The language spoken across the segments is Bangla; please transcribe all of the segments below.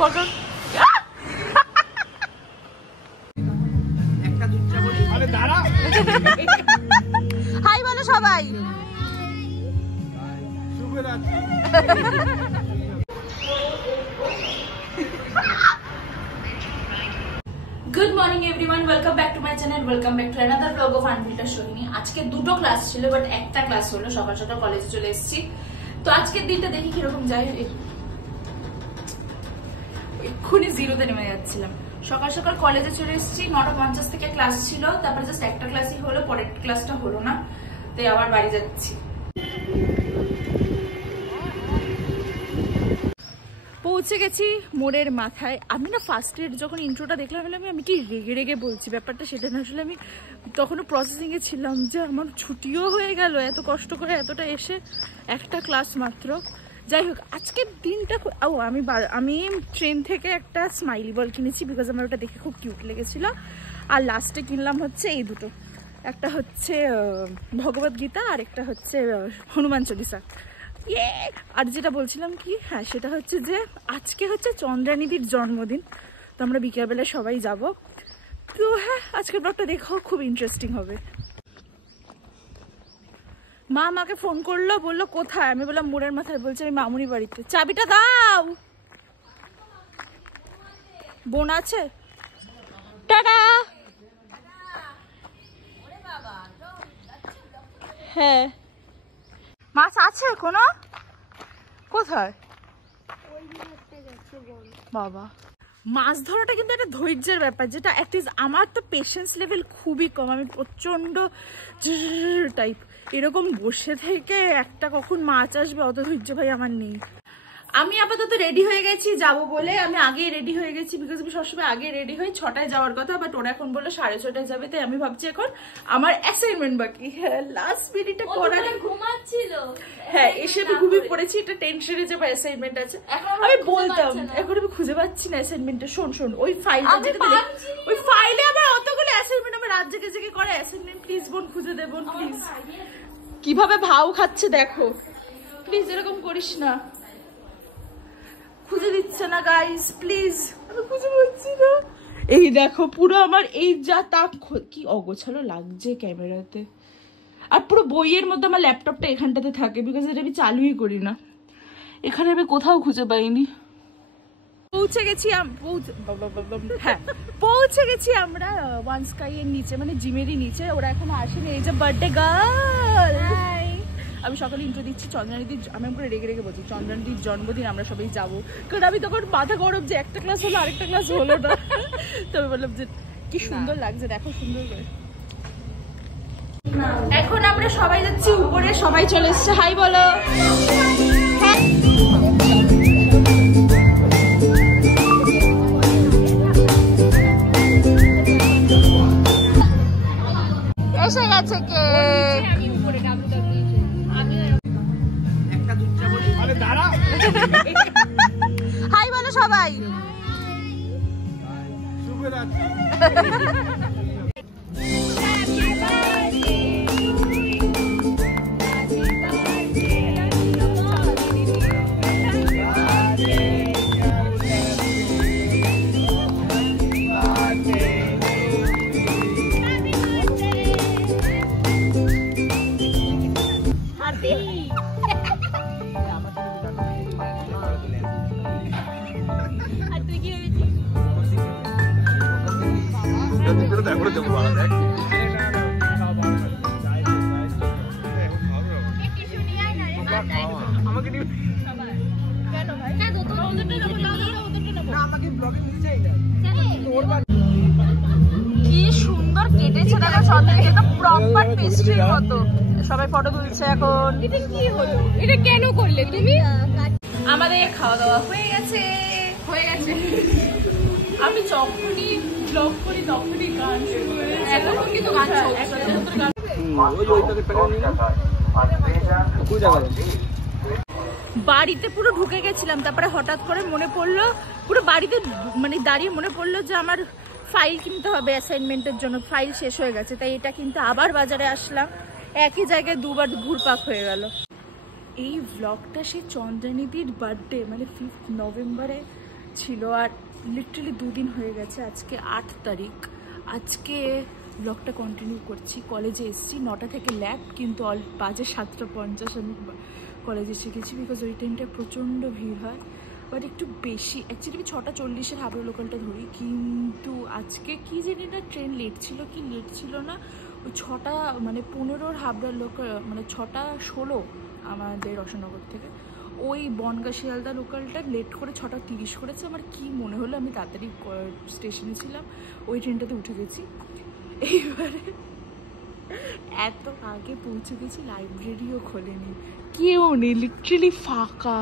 কখন হাই বলো সবাই। Good morning everyone, welcome back to my channel, welcome back to another blog of unfilter Sohini. আজকে দুটো ক্লাস ছিল, বাট একটা ক্লাস হলো, সকাল সকাল কলেজে চলে এসেছি। তো আজকের দিনটা দেখি কিরকম যায়। এক্ষুনি জিরোতে নেমে যাচ্ছিলাম। সকাল সকাল কলেজে চলে এসেছি, 9:50 থেকে ক্লাস ছিল, তারপরে জাস্ট একটা ক্লাসই হলো, পরের ক্লাসটা হলো না, তাই আবার বাড়ি যাচ্ছি। পৌঁছে গেছি মোড়ের মাথায়। আমি না ফার্স্টের যখন ইন্ট্রোটা দেখলাম আমি কি রেগে রেগে বলছি, ব্যাপারটা সেটা না। আসলে আমি তখনও প্রসেসিংয়ে ছিলাম যে আমার ছুটিও হয়ে গেল, এত কষ্ট করে এতটা এসে একটা ক্লাস মাত্র। যাই হোক, আজকের দিনটা আমি ট্রেন থেকে একটা স্মাইলি বল কিনেছি, বিকজ আমার ওটা দেখে খুব কিউট লেগেছিল। আর লাস্টে কিনলাম হচ্ছে এই দুটো, একটা হচ্ছে ভগবত গীতা আর একটা হচ্ছে হনুমান চল্লিশা। আর যেটা বলছিলাম কি, হ্যাঁ সেটা হচ্ছে যে আজকে হচ্ছে চন্দ্রানিধির জন্মদিন, তো আমরা বিকেলবেলা সবাই যাব। তো হ্যাঁ, আজকের ব্লগটা দেখো, খুব ইন্টারেস্টিং হবে। মা আমাকে ফোন করলো, বললো কোথায়, আমি বললাম মোড়ের মাথায়। বলছে আমি মামুনি বাড়িতে। চাবিটা দাও, বোন আছে। টাটা। হ্যাঁ, মাছ আছে কোনো? কোথায় বাবা? মাছ ধরাটা কিন্তু একটা ধৈর্যের ব্যাপার, যেটা অ্যাটলিস্ট আমার তো পেশেন্স লেভেল খুবই কম। আমি প্রচন্ড টাইপ, এরকম বসে থেকে একটা কখন মাছ আসবে অত ধৈর্য ভাই আমার নেই। আমি আপাতত রেডি হয়ে গেছি যাবো বলে। আমি আগেই রেডি হয়ে গেছি, বিকজ আমি সবসময় আগে রেডি হই। 6টায় যাওয়ার কথা, বাট ওরা এখন বললো 6:30 যাবে, তাই আমি ভাবছি এখন আমার অ্যাসাইনমেন্ট বাকি। হ্যাঁ, লাস্ট মিনিটে করার ঘুমাচ্ছিল। হ্যাঁ, এসে আমি ঘুমিয়ে পড়েছি, এটা টেনশনে যাবে, অ্যাসাইনমেন্ট আছে। আমি বলতাম এখন আমি খুঁজে পাচ্ছি না অ্যাসাইনমেন্টটা। শোন ওই ফাইলটা যেটা, ওই ফাইলে আমার অতগুলো অ্যাসাইনমেন্ট, আমার রাত জেগে জেগে করে অ্যাসাইনমেন্ট। প্লিজ বোন খুঁজে দে বোন, প্লিজ। কিভাবে ভাও খাচ্ছে দেখো, প্লিজ এরকম করিস না। খুঁজে দিচ্ছে না গাইস, প্লিজ, আমি খুঁজে পাচ্ছি না। এই দেখো পুরো আমার এই যা তা কি অগোছালো লাগছে ক্যামেরাতে। আর পুরো বইয়ের মধ্যে আমার ল্যাপটপটা এখানটাতে থাকে, বিকজ এটা আমি চালুই করি না। এখানে আমি কোথাও খুঁজে পাইনি। পৌঁছে গেছি পৌঁছে গেছি আমরা ওয়ান স্কাই এর নিচে, মানে জিমেরই নিচে। ওরা এখনো আসেনি। এই যে বার্থডে গার্ল, আমি সকালে ইন্ট্রো দিচ্ছি। চন্দ্রানিধির, আমি করে রেগে রেগে বলছি চন্দ্রানিধির জন্মদিন, আমরা সবাই যাবো। কারণ আমি তখন মাথা গরম যে একটা ক্লাস হলো, আরেকটা ক্লাস হলো না। তবে বললাম যে কি সুন্দর লাগছে, দেখো সুন্দর করে। এখন আমরা সবাই যাচ্ছি উপরে, সবাই চলে এসছে। হাই বলো। এসে গেছে কে? হাই বলো সবাই। কি সুন্দর কেটেছে দেখো, সন্দেশ প্রপার পেস্ট্রির মতো। সবাই ফটো তুলছে এখন। এটা কি হলো, এটা কেন করলে তুমি? আমাদের খাওয়া দাওয়া হয়ে গেছে। আমি যখনই ব্লগ করি তখনই গান শুরু করে, এখন কিন্তু গান চলছে। বাড়িতে পুরো ঢুকে গেছিলাম, তারপরে হঠাৎ করে মনে পড়লো, পুরো বাড়িতে মানে দাঁড়িয়ে মনে পড়লো যে আমার ফাইল কিনতে হবে অ্যাসাইনমেন্টের জন্য। ফাইল শেষ হয়ে গেছে, তাই এটা কিন্তু আবার বাজারে আসলাম। একই জায়গায় দুবার ঘুরপাক হয়ে গেল। এই ব্লগটা সেই চন্দ্রানিধির বার্থডে মানে 5 নভেম্বরে ছিল, আর লিটারালি 2 দিন হয়ে গেছে, আজকে 8 তারিখ। আজকে ব্লগটা কন্টিনিউ করছি। কলেজে এসেছি 9টা থেকে ল্যাব, কিন্তু বাজে 7:50 আমি কলেজে এসে গেছি, বিকজ ওই টাইমটা প্রচণ্ড ভিড় হয়, বাট একটু বেশি। অ্যাকচুয়ালি আমি 6:40 হাবড়া লোকালটা ধরি, কিন্তু আজকে কি জানি না ট্রেন লেট ছিল কি লেট ছিল না, ওই 6:15 হাবড়ার লোকাল মানে 6:16 আমাদের রসনগর থেকে ওই বনগাঁ শিয়ালদা লোকালটা লেট করে 6:30 করেছে। আমার কি মনে হলো আমি তাড়াতাড়ি স্টেশনে ছিলাম, ওই ট্রেনটাতে উঠে গেছি। এইবারে এত আগে পৌঁছে গেছি, লাইব্রেরিও খোলেনি, কেউ নেই, লিটারালি ফাঁকা।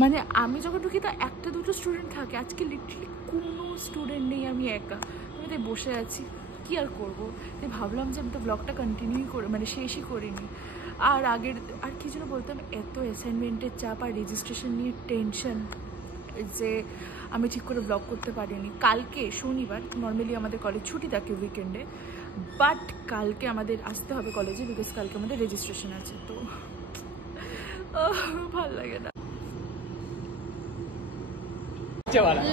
মানে আমি যখন ঢুকি তো 1-2 স্টুডেন্ট থাকে, আজকে লিটারালি কোনো স্টুডেন্ট নেই, আমি একা। আমি তাই বসে আছি, কি আর করবো। তাই ভাবলাম যে আমি তো ব্লগটা কন্টিনিউ করে মানে শেষই করিনি। আর আর কি যেন বলতাম, এত অ্যাসাইনমেন্টের চাপ আর রেজিস্ট্রেশন নিয়ে টেনশন যে আমি ঠিক করে ব্লগ করতে পারিনি। কালকে শনিবার, নর্মালি আমাদের কলেজ ছুটি থাকে উইকেন্ডে, বাট কালকে আমাদের আসতে হবে কলেজে, বিকজ কালকে আমাদের রেজিস্ট্রেশন আছে। তো ভালো লাগে না।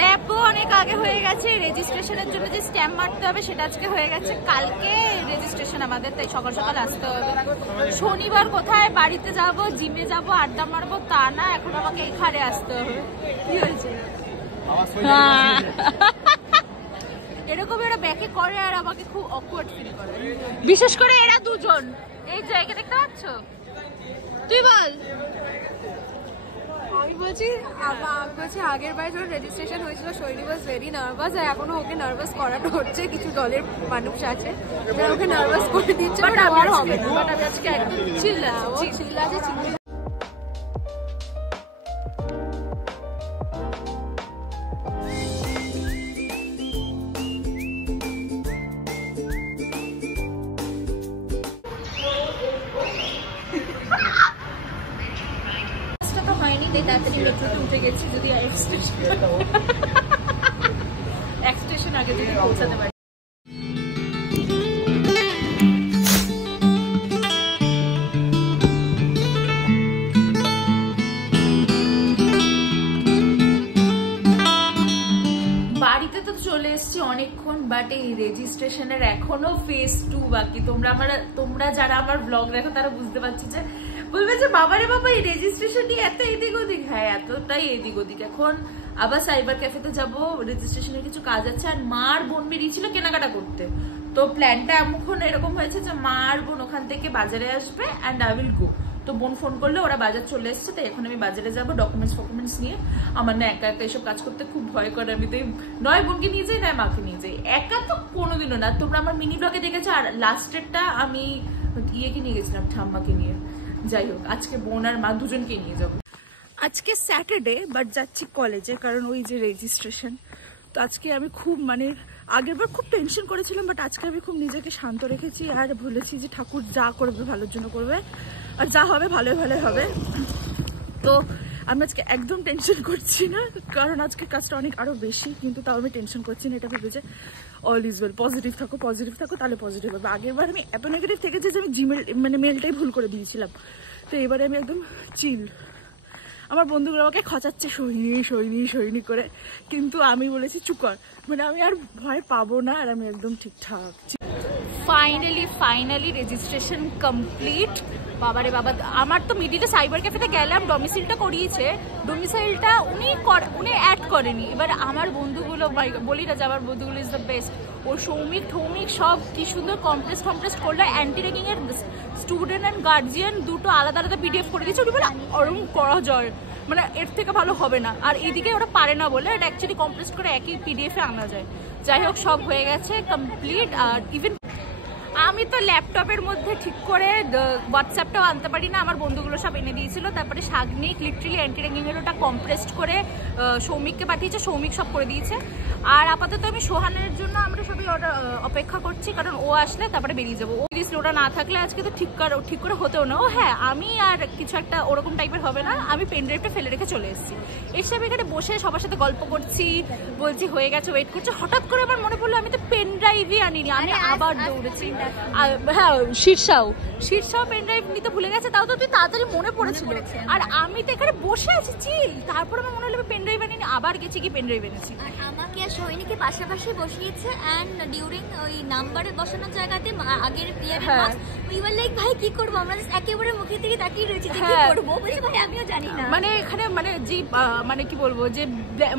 ল্যাবও অনেক আগে হয়ে গেছে, রেজিস্ট্রেশনের জন্য যে স্ট্যাম্প মারতে হবে সেটা আজকে হয়ে গেছে, কালকে রেজিস্ট্রেশন আমাদের, তাই সকাল সকাল আসতে হবে। শনিবার কোথায় বাড়িতে যাব, জিমে যাব, আড্ডা মারবো তা না, এখন আমাকে এখানে আসতে হবে। কি হয়েছে এরকম এরা ব্যাকে করে আর আমাকে খুব অকওয়ার্ড ফিল করে, বিশেষ করে এরা দুজন। এই জায়গা দেখতে পাচ্ছ, তুই বল। আমি বলছি আগের বার যখন রেজিস্ট্রেশন হয়েছিল শৈলী ওয়াজ ভেরি নার্ভাস, আর এখনো ওকে নার্ভাস করানো হচ্ছে, কিছু দলের মানুষ আছে যারা ওকে নার্ভাস করে দিচ্ছে, বাট আমার হবে না। বাট আমি আজকে একদম চিল আছে। তাড়াতাড়ি মেট্রোতে উঠে গেছি, যদি এক স্টেশন আগে যদি পৌঁছাতে পারি। বাড়িতে তো চলে এসেছি অনেকক্ষণ, বাট এই রেজিস্ট্রেশনের এখনো ফেজ 2 বাকি। তোমরা যারা আমার ব্লগ দেখো তারা বুঝতে পারছি যে বলবে যে বাবারে বাবা এই রেজিস্ট্রেশন নিয়ে এত এদিক ওদিক। হ্যাঁ, এতটাই এদিক ওদিক। এখন আবার সাইবার ক্যাফেতে যাবো, রেজিস্ট্রেশনের কিছু কাজ আছে, আর মার বোন বেরিয়েছিল কেনাকাটা করতে। তো প্ল্যানটা এখন এরকম হয়েছে যে মার বোন ওখান থেকে বাজারে আসবে অ্যান্ড আই উইল গো। তো বোন ফোন করলে ওরা বাজার চলে এসছে, তাই এখন আমি বাজারে যাবো ডকুমেন্টস নিয়ে। আমার না একা একা এসব কাজ করতে খুব ভয় করে, আমি তাই নয় বোনকে নিয়ে যাই নয় মাকে নিয়ে যাই, একা তো কোনোদিনও না। তোমরা আমার মিনি ব্লগে দেখেছো, আর লাস্টেরটা আমি ইয়েকে নিয়ে গেছিলাম, ঠাম্মাকে নিয়ে। যাই হোক, আজকে বোন আর মা দুজনকে নিয়ে যাবো। আজকে স্যাটারডে, বাট যাচ্ছি কলেজে, কারণ ওই যে রেজিস্ট্রেশন। তো আজকে আমি খুব মানে আগেরবার খুব টেনশন করেছিলাম, বাট আজকে আমি খুব নিজেকে শান্ত রেখেছি আর বলেছি যে ঠাকুর যা করবে ভালোর জন্য করবে, আর যা হবে ভালোই হবে। তো আমি আজকে একদম টেনশন করছি না, কারণ আজকে কাজটা অনেক আরো বেশি, কিন্তু তাও আমি টেনশন করছি না। এটা ভেবে যে অল ইজ ওয়েল, পজিটিভ থাকো তাহলে পজিটিভ হবে। আগেরবার আমি এত নেগেটিভ থেকেছি যে আমি জিমেল মানে মেলটাই ভুল করে দিয়েছিলাম, তো এবারে আমি একদম চিল। আমার বন্ধুগুলো আমাকে খচাচ্ছে সৈনি করে, কিন্তু আমি বলেছি চুপ কর, মানে আমি আর ভয় পাবো না, আর আমি একদম ঠিকঠাক। Finally registration complete. বাবারে বাবা, আমার তো মিডিলে সাইবার ক্যাফেতে গেলাম, ডমিসাইলটা করিয়েছে, ডমিসাইলটা উনি অ্যাড করেনি। এবার আমার বন্ধুগুলো বলি না যে আমার বন্ধুগুলো ইজ দ্য বেস্ট, ও সৌমিক সব কি সুন্দর কমপ্লেস্ট করলো। অ্যান্টি র্যাগিং এর স্টুডেন্ট অ্যান্ড গার্জিয়ান দুটো আলাদা পিডিএফ করে দিয়েছে। উনি বলে ওরম করা যায়, মানে এর থেকে ভালো হবে না। আর এদিকে ওরা পারে না বলে এটা অ্যাকচুয়ালি কমপ্লেস্ট করে একই পিডিএফে আনা যায়। যাই হোক, সব হয়ে গেছে কমপ্লিট। আর ইভেন আমি তো ল্যাপটপের মধ্যে ঠিক করে হোয়াটসঅ্যাপটাও আনতে পারি না, আমার বন্ধুগুলো সব এনে দিয়েছিল। তারপরে শাগনিক লিটারালি অ্যান্টি র্যাগিংয়ের ওটা কমপ্রেসড করে সৌমিককে পাঠিয়েছে, সৌমিক সব করে দিয়েছে। আর আপাতত আমি সোহানের জন্য আমরা সবাই অপেক্ষা করছি, কারণ ও আসলে তারপরে বেরিয়ে যাবো। ও দিয়েছিল, ওটা না থাকলে আজকে তো ঠিক করে হতেও না। ও হ্যাঁ, আমি আর কিছু একটা ওরকম টাইপের হবে না, আমি পেন ড্রাইভটা ফেলে রেখে চলে এসেছি। এসে আমি এখানে বসে সবার সাথে গল্প করছি, বলছি হয়ে গেছে, ওয়েট করছি। হঠাৎ করে আমার মনে পড়লো আমি তো পেন ড্রাইভই আনিনি, আমি আবার দৌড়েছি। হ্যাঁ, শীর্ষাও শীট সহ পেন ড্রাইভ নিতে ভুলে গেছে, তাও তো তুই তাড়াতাড়ি মনে পড়েছিল। আর আমি তো এখানে বসে আছি চিল, তারপর আমার মনে হলো পেন ড্রাইভ আনিনি, আবার গেছি কি পেন ড্রাইভ এনেছি। আর আমাকে আর সোহিনীকে পাশাপাশি বসিয়েছে অ্যান্ড ডিউরিং ওই নাম্বারে বসানোর জায়গাতে আগের ইয়ারের মার্কস উই ওয়ার লাইক ভাই কি করবো, আমরা একেবারে মুখের দিকে তাকিয়ে রয়েছি যে কি করবো, বলি ভাই আমিও জানি না। মানে এখানে মানে যে মানে কি বলবো যে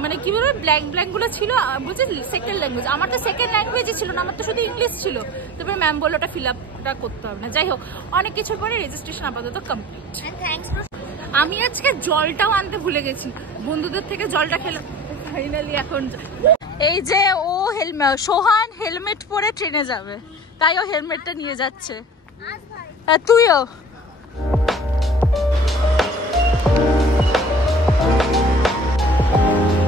মানে কি বলবো ব্ল্যাঙ্ক গুলো ছিল, বুঝলি সেকেন্ড ল্যাঙ্গুয়েজ, আমার তো সেকেন্ড ল্যাঙ্গুয়েজই ছিল না, আমার তো শুধু ইংলিশ ছিল। তারপরে ম্যাম বললো ওটা ফিল আপটা করতে হবে না। যাই হোক, অনেক কিছুর পরে রেজিস্ট্রেশন আপাতত কমপ্লিট। আমি আজকে জলটাও আনতে ভুলে গেছি, বন্ধুদের থেকে জলটা খেলাম ফাইনালি। এখন এই যে ও সোহান হেলমেট পরে ট্রেনে যাবে, তাই ও হেলমেটটা নিয়ে যাচ্ছে। তুইও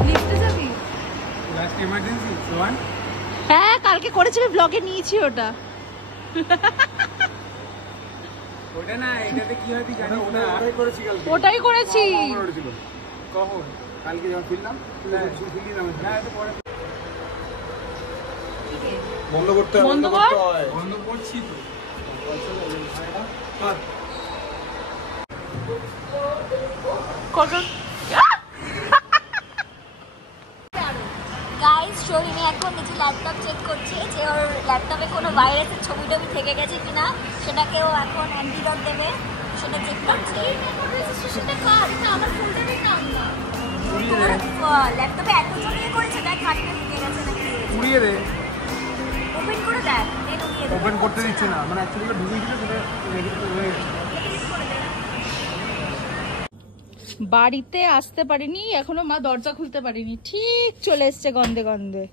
লিফটে যাবি? হ্যাঁ, কালকে করেছি, ব্লগে নিয়েছি ওটা। ওটা না, এটাতে কি হয় তুই জানিস না? ওটাই করেছি। কখন? কালকে যখন ফিরলাম, বন্ধ করতে হয়, বন্ধ করছি তো। গাইস সোহিনী এখন নিজে ল্যাপটপ চেক করছে যে ওর ল্যাপটপে কোনো ভাইরাসের ছবি টবি থেকে গেছে কিনা, সেটাকেও এখন অ্যান্টিডট দেবে, সেটা চেক করছে। আমার ফোল্ডারের নাম না, ল্যাপটপে এত জড়িয়ে করেছে, দেখ হাতটা ঢুকে গেছে নাকি, উড়িয়ে দে, ওপেন করে দেখ, নেট উড়িয়ে দে। ওপেন করতে দিচ্ছে না, মানে অ্যাকচুয়ালি ঢুকে গেছে, সেটা নেগেটিভ হয়ে গেছে। বাড়িতে আসতে পারিনি এখনো, মা দরজা খুলতে পারিনি, ঠিক চলে এসছে গন্ধে গন্ধে।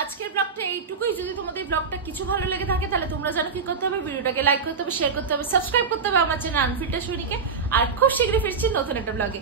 আজকের ব্লগটা এইটুকুই। যদি তোমাদের ব্লগটা কিছু ভালো লেগে থাকে তাহলে তোমরা জানো কি করতে হবে, ভিডিওটাকে লাইক করতে হবে, শেয়ার করতে হবে, সাবস্ক্রাইব করতে হবে আমার চ্যানেল আনফিল্টার সোহিনীকে। আর খুব শীঘ্রই ফিরছি নতুন একটা ব্লগে।